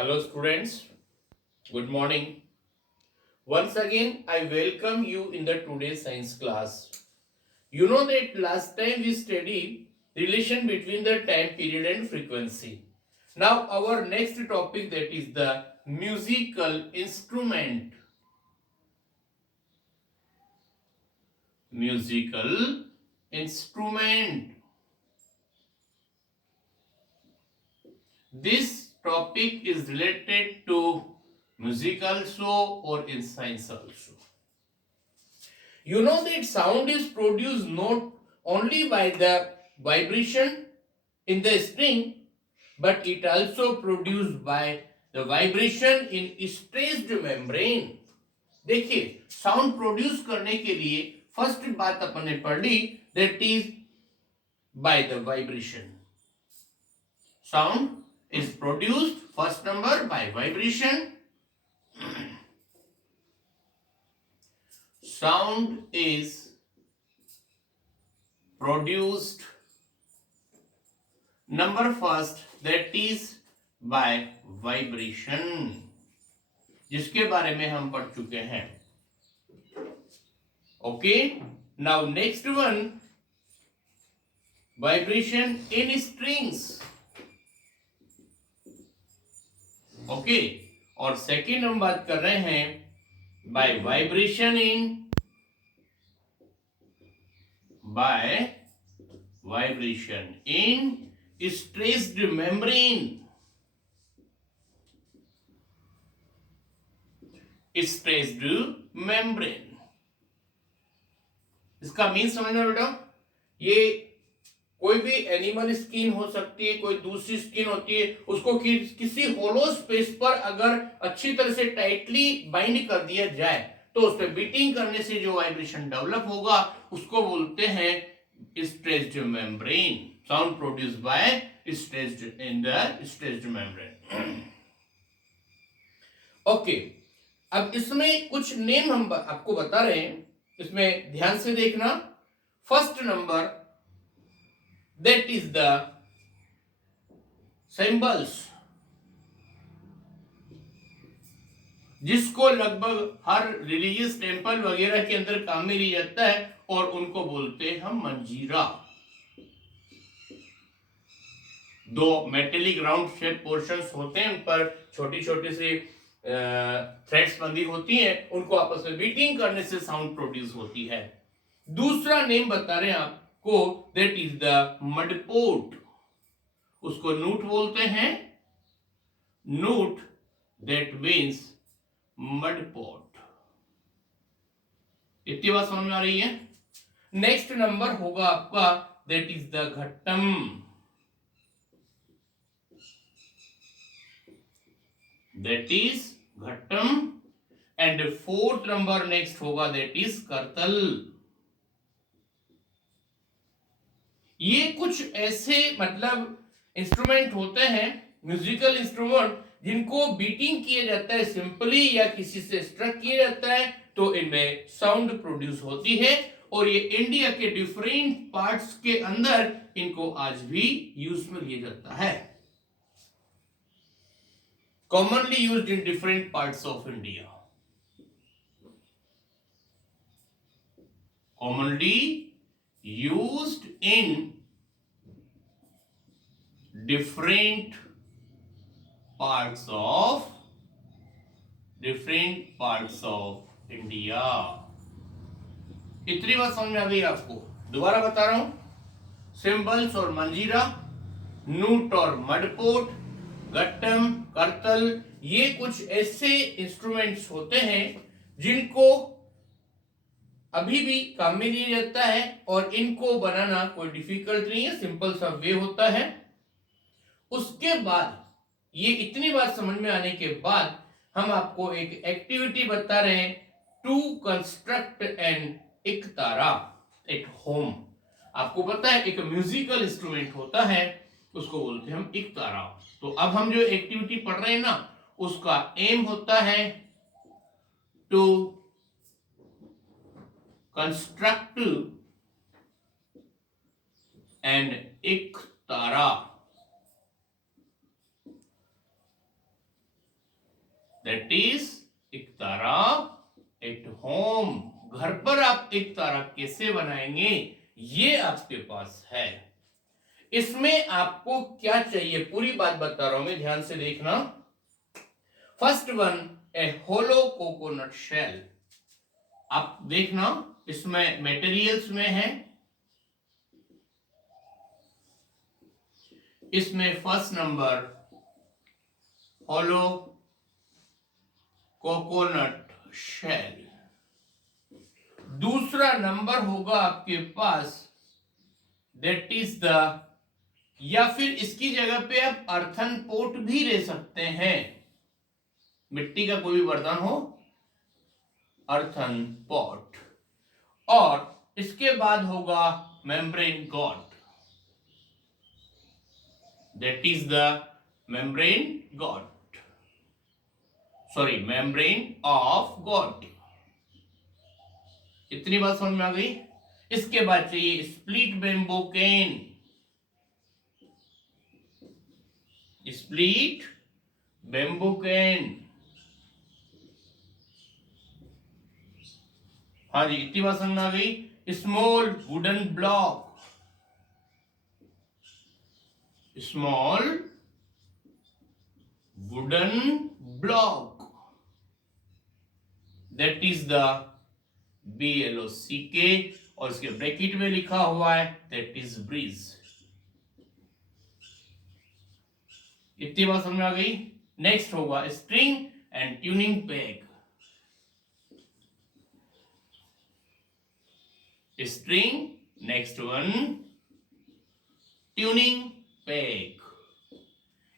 Hello, students. Good morning. Once again, I welcome you in the today's science class. You know that last time we studied relation between the time period and frequency. Now, our next topic, that is the musical instrument. Musical instrument. This topic is related to music also or in science also. You know that sound is produced not only by the vibration in the string, but it also produced by the vibration in stressed membrane. देखिए sound produce करने के लिए first बात अपन ने पढ़ी, that is by the vibration. Sound is produced first number by vibration. Sound is produced number first, that is by vibration, जिसके बारे में हम पढ़ चुके हैं. Okay, now next one, vibration in strings. Okay, और सेकेंड हम बात कर रहे हैं by vibration in stressed membrane. Stressed membrane. इसका मीन समझना बेटा, ये कोई भी एनिमल स्किन हो सकती है, कोई दूसरी स्किन होती है, उसको किसी होलो स्पेस पर अगर अच्छी तरह से टाइटली बाइंड कर दिया जाए तो उस पर बीटिंग करने से जो वाइब्रेशन डेवलप होगा उसको बोलते हैं stressed membrane. Sound produce by stressed in the stressed membrane. Okay, अब इसमें कुछ नेम हम आपको बता रहे हैं, इसमें ध्यान से देखना. First number, that is the symbols, जिसको लगभग हर रिलीजियस टेम्पल वगैरह के अंदर काम में लिया जाता है और उनको बोलते हैं हम मंजीरा. दो मेटेलिक राउंड शेप पोर्शंस होते हैं, उन पर छोटी छोटी सी थ्रेड्स बंधी होती हैं, उनको आपस में बीटिंग करने से साउंड प्रोड्यूस होती है. दूसरा नेम बता रहे हैं आपको, दैट इज द मडपोट. उसको नूट बोलते हैं. नूट, दैट मीन्स मडपोट. इतनी बात समझ में आ रही है. नेक्स्ट नंबर होगा आपका, that is the ghatam. That is ghatam. And fourth number next होगा, दैट इज करतल. ये कुछ ऐसे मतलब इंस्ट्रूमेंट होते हैं, म्यूजिकल इंस्ट्रूमेंट, जिनको बीटिंग किया जाता है सिंपली या किसी से स्ट्रक किया जाता है तो इनमें साउंड प्रोड्यूस होती है. और ये इंडिया के डिफरेंट पार्ट्स के अंदर इनको आज भी यूज में लिया जाता है. commonly used in different parts of India. Commonly used in different parts of India. इतनी बात समझ में आ गई आपको. दोबारा बता रहा हूं, सिंबल्स और मंजीरा, नूट और मडपोट, गट्टम, करतल, ये कुछ ऐसे इंस्ट्रूमेंट्स होते हैं जिनको अभी भी काम में लिया जाता है और इनको बनाना कोई डिफिकल्ट नहीं है, सिंपल सा वे होता है. उसके बाद ये इतनी बात समझ में आने के बाद हम आपको एक एक्टिविटी बता रहे हैं, to construct an iktara at home. आपको पता है एक म्यूजिकल इंस्ट्रूमेंट होता है, उसको बोलते हैं हम इकतारा. तो अब हम जो एक्टिविटी पढ़ रहे हैं ना, उसका एम होता है to construct an iktara. That is ektara at home. घर पर आप एकतारा कैसे बनाएंगे ये आपके पास है। इसमें आपको क्या चाहिए पूरी बात बता रहा हूं मैं, ध्यान से देखना। फर्स्ट वन, ए होलो कोकोनट शेल। आप देखना इसमें मटेरियल्स में है, इसमें फर्स्ट नंबर होलो कोकोनट शेल, दूसरा नंबर होगा आपके पास दैट इज द, या फिर इसकी जगह पे आप अर्थन पोट भी ले सकते हैं, मिट्टी का कोई भी बर्तन हो, अर्थन पॉट। और इसके बाद होगा membrane God, that is the membrane God, sorry membrane of God. इतनी बात समझ में आ गई। इसके बाद चाहिए स्प्लिट बेम्बो केन, स्प्लिट बेम्बो केन। हाँ जी, इतनी बात समझ में आ गई। Small wooden block, small wooden block, that is the BLOCK, और इसके ब्रैकेट में लिखा हुआ है दैट इज ब्रिज। इतनी बात समझ में आ गई। नेक्स्ट होगा string and tuning peg, string, next one tuning peg.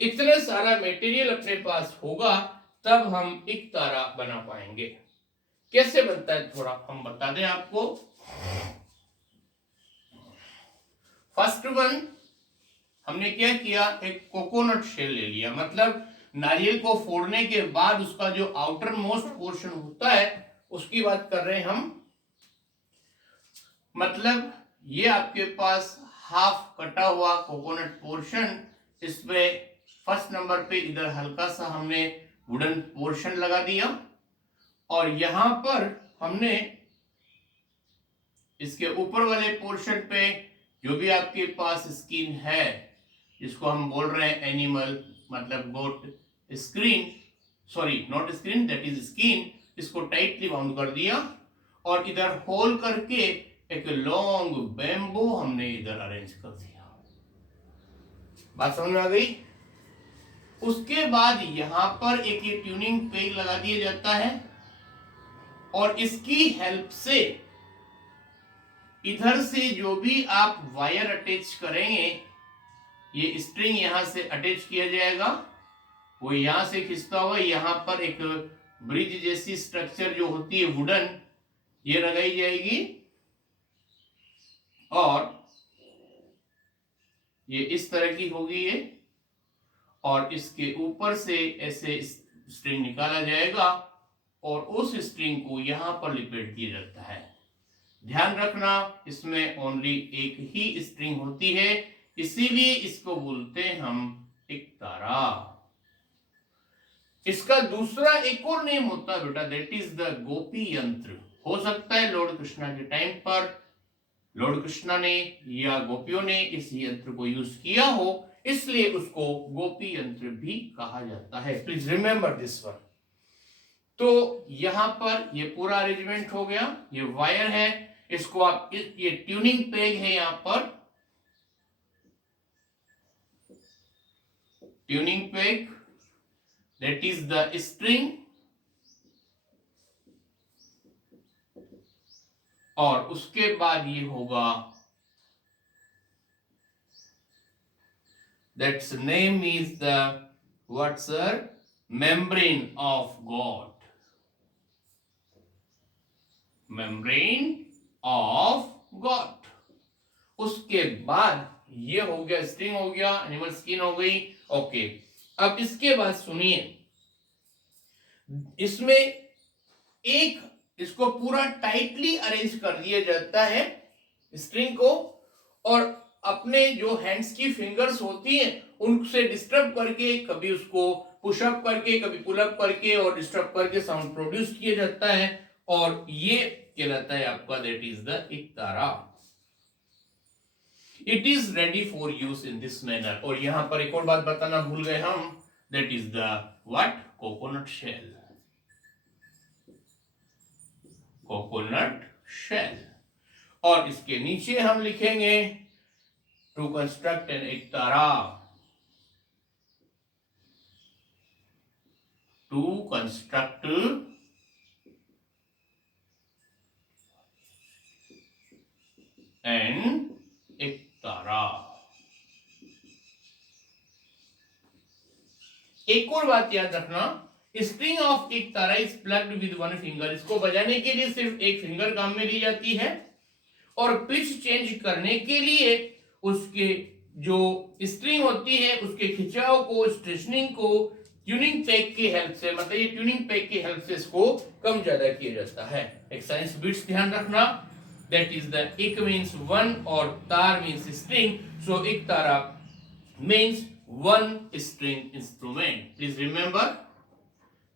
इतना सारा मटेरियल अपने पास होगा तब हम एक तारा बना पाएंगे। कैसे बनता है थोड़ा हम बता दें आपको। फर्स्ट वन हमने क्या किया, एक कोकोनट शेल ले लिया, मतलब नारियल को फोड़ने के बाद उसका जो आउटर मोस्ट पोर्शन होता है उसकी बात कर रहे हैं हम। मतलब ये आपके पास हाफ कटा हुआ कोकोनट पोर्शन, इसमें फर्स्ट नंबर पे इधर हल्का सा हमने वुडन पोर्शन लगा दिया, और यहां पर हमने इसके ऊपर वाले पोर्शन पे जो भी आपके पास स्किन है, जिसको हम बोल रहे हैं एनिमल, मतलब goat screen, sorry not screen that is skin, इसको टाइटली बाउंड कर दिया, और इधर होल करके एक लॉन्ग बैम्बू हमने इधर अरेंज कर दिया। बात समझ में आ गई। उसके बाद यहां पर एक ये ट्यूनिंग पेग लगा दिया जाता है, और इसकी हेल्प से इधर से जो भी आप वायर अटैच करेंगे, ये स्ट्रिंग यहां से अटैच किया जाएगा, वो यहां से खिंचता हुआ यहां पर एक ब्रिज जैसी स्ट्रक्चर जो होती है वुडन, ये लगाई जाएगी, और ये इस तरह की होगी ये, और इसके ऊपर से ऐसे स्ट्रिंग निकाला जाएगा और उस स्ट्रिंग को यहां पर लिपेट दिया जाता है। ध्यान रखना इसमें ओनली एक ही स्ट्रिंग होती है, इसीलिए इसको बोलते हैं हम एक तारा। इसका दूसरा एक और नेम होता है बेटा, दैट इज द गोपी यंत्र। हो सकता है लॉर्ड कृष्णा के टाइम पर लॉर्ड कृष्णा ने या गोपियों ने इस यंत्र को यूज किया हो, इसलिए उसको गोपी यंत्र भी कहा जाता है। Please remember this one. तो यहां पर ये पूरा अरेंजमेंट हो गया, ये वायर है, इसको आप ये ट्यूनिंग पेग है, यहां पर tuning peg that is the string, और उसके बाद ये होगा that's name is the what sir, membrane of God, membrane of God. उसके बाद ये हो गया स्ट्रिंग, हो गया एनिमल स्किन, हो गई। ओके, अब इसके बाद सुनिए, इसमें एक इसको पूरा टाइटली अरेंज कर दिया जाता है स्ट्रिंग को, और अपने जो हैंड्स की फिंगर्स होती हैं उनसे डिस्टर्ब करके, कभी उसको पुशअप करके, कभी पुलअप करके और डिस्टर्ब करके साउंड प्रोड्यूस किया जाता है, और ये कहलाता है आपका that is the iktara. It is ready for use in this manner. और यहां पर एक और बात बताना भूल गए हम, that is the what, coconut shell. Coconut shell. और इसके नीचे हम लिखेंगे to construct an iktara, to construct an iktara. एक और बात याद रखना, string of iktara is plugged with one finger. इसको बजाने के लिए सिर्फ एक फिंगर काम में ली जाती है, और पिच चेंज करने के लिए उसके जो स्ट्रिंग होती है उसके खिंचाव को, स्ट्रेचनिंग को ट्यूनिंग पैक की हेल्प से, मतलब ये ट्यूनिंग पैक की हेल्प से इसको कम ज्यादा किया जाता है। एक साइंस बिट्स ध्यान रखना, दैट इज द इक मींस वन और तार means string, so iktara means one string instrument. Please remember,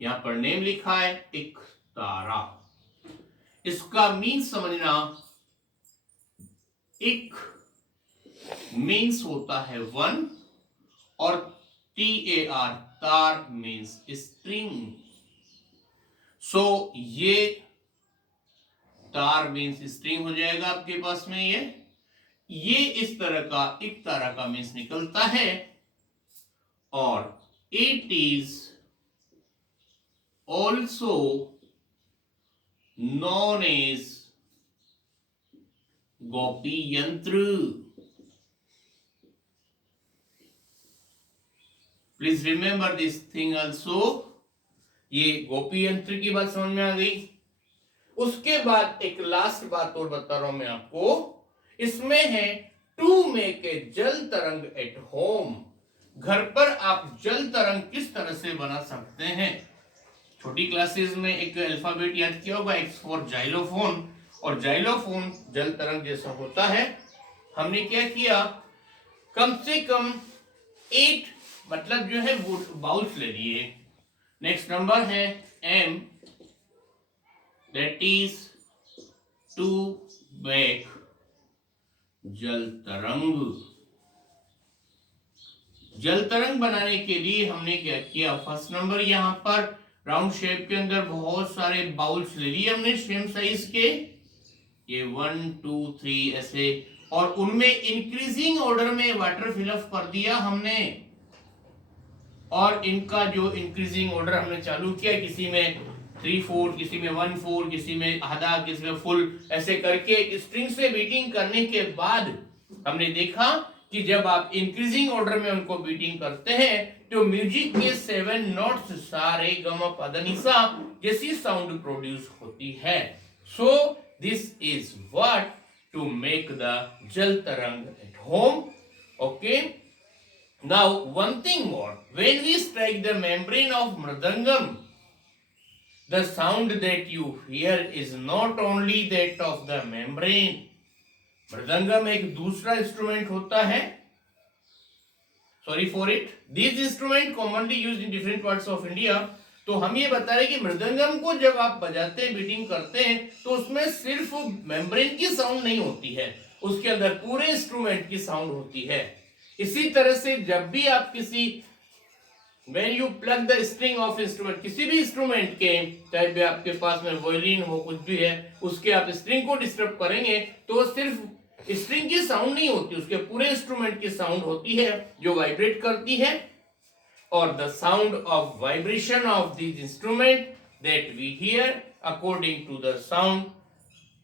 यहां पर नेम लिखा है इक्तारा, इसका मींस समझना, इक मींस होता है वन, और TAR तार मींस स्ट्रिंग। सो ये तार मींस स्ट्रिंग हो जाएगा आपके पास में, ये इस तरह का इक्तारा का मींस निकलता है, और it is also known as Gopi Yantra. Please remember this thing also. ये गोपी यंत्र की बात समझ में आ गई। उसके बाद एक लास्ट बात और बता रहा हूं मैं आपको, इसमें है टू मेक ए जल तरंग एट होम। घर पर आप जल तरंग किस तरह से बना सकते हैं। छोटी क्लासेस में एक अल्फाबेट याद किया होगा, एक्स फॉर जाइलोफोन, और जाइलोफोन जल तरंग जैसा होता है। हमने क्या किया, कम से कम 8 मतलब जो है वो बाउल्स ले लिए। नेक्स्ट नंबर है M, that is to make jal tarang. जल तरंग बनाने के लिए हमने क्या किया, फर्स्ट नंबर यहां पर राउंड शेप के अंदर बहुत सारे बाउल्स ले लिए हमने सेम साइज के, ये 1 2 3 ऐसे, और उनमें इंक्रीजिंग ऑर्डर में वाटर फिलअप कर दिया हमने। और इनका जो इंक्रीजिंग ऑर्डर हमने चालू किया, किसी में 3/4, किसी में 1/4, किसी में आधा, किसी में फुल, ऐसे करके एक स्ट्रिंग से बीटिंग करने के बाद हमने देखा कि जब आप इंक्रीजिंग ऑर्डर में उनको बीटिंग करते हैं तो म्यूजिक के 7 नोट्स सा रे ग म प ध नि सा जैसी साउंड प्रोड्यूस होती है। So this is what to make the jal tarang at home. Okay, now one thing more, when we strike the membrane of mridangam, the sound that you hear is not only that of the membrane. Mridangam एक दूसरा instrument होता है, sorry for it, this instrument commonly used in different parts of India. तो हम ये बता रहे कि मृदंगम को जब आप बजाते हैं, बीटिंग करते हैं, तो उसमें सिर्फ मेम्ब्रेन की साउंड नहीं होती है, उसके अंदर पूरे इंस्ट्रूमेंट की साउंड होती है। इसी तरह से जब भी आप किसी when you plug the string of instrument, किसी भी इंस्ट्रूमेंट के, चाहे भी आपके पास में वायलिन हो, कुछ भी है, उसके आप स्ट्रिंग को डिस्टर्ब करेंगे तो सिर्फ स्ट्रिंग की साउंड नहीं होती, उसके पूरे इंस्ट्रूमेंट की साउंड होती है जो वाइब्रेट करती है। और the sound of vibration of this instrument that we hear according to the sound,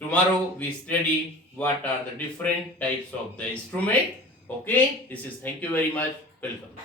tomorrow we study what are the different types of the instrument. Okay, this is, thank you very much, welcome.